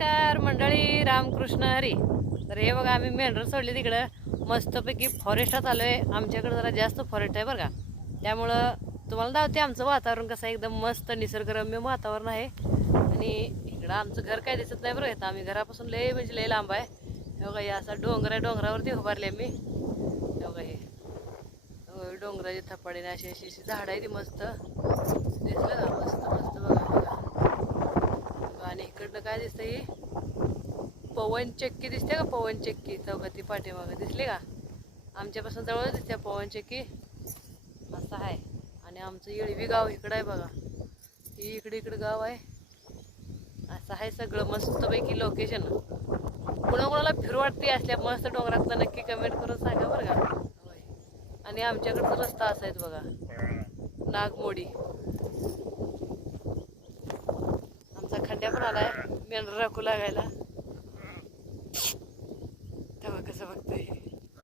नमस्कार मंडळी, रामकृष्ण हरी. तर हे बघा, आम्ही मेंढर सोडली तिकडं मस्तपैकी फॉरेस्टात आलो आहे. आमच्याकडे जरा जास्त फॉरेस्ट आहे बरं का, त्यामुळं तुम्हाला दावते आमचं वातावरण कसं आहे. एकदम मस्त निसर्गरम्य वातावरण आहे. आणि इकडं आमचं घर काय दिसत नाही बरं. आम्ही घरापासून लय म्हणजे लय लांब आहे. हे बघा, हे असा डोंगर आहे, डोंगरावरती उभारले मी. हे बघा, हे डोंगराची थपाडीने अशी अशी अशी झाडं आहे ती मस्त दिसलं का. मस्त मस्त बघा. आणि इकडनं काय दिसतं, ही पवन चक्की दिसते का, पवन चक्की चौकाती पाठीमागं दिसली का. आमच्यापासून जवळ दिसते पवन चक्की. असं आहे. आणि आमचं येळवी गाव इकडं आहे बघा. ही इकडे गाव आहे. असं आहे सगळं मस्तपैकी लोकेशन. कुणाला फिरू वाटते असल्या मस्त डोंगरातनं नक्की कमेंट करून सांगा बरं का. आणि आमच्याकडचा रस्ता असा आहे बघा, नागमोडी. आमचा खंड्या पण आलाय मेंढर राखू लागायला.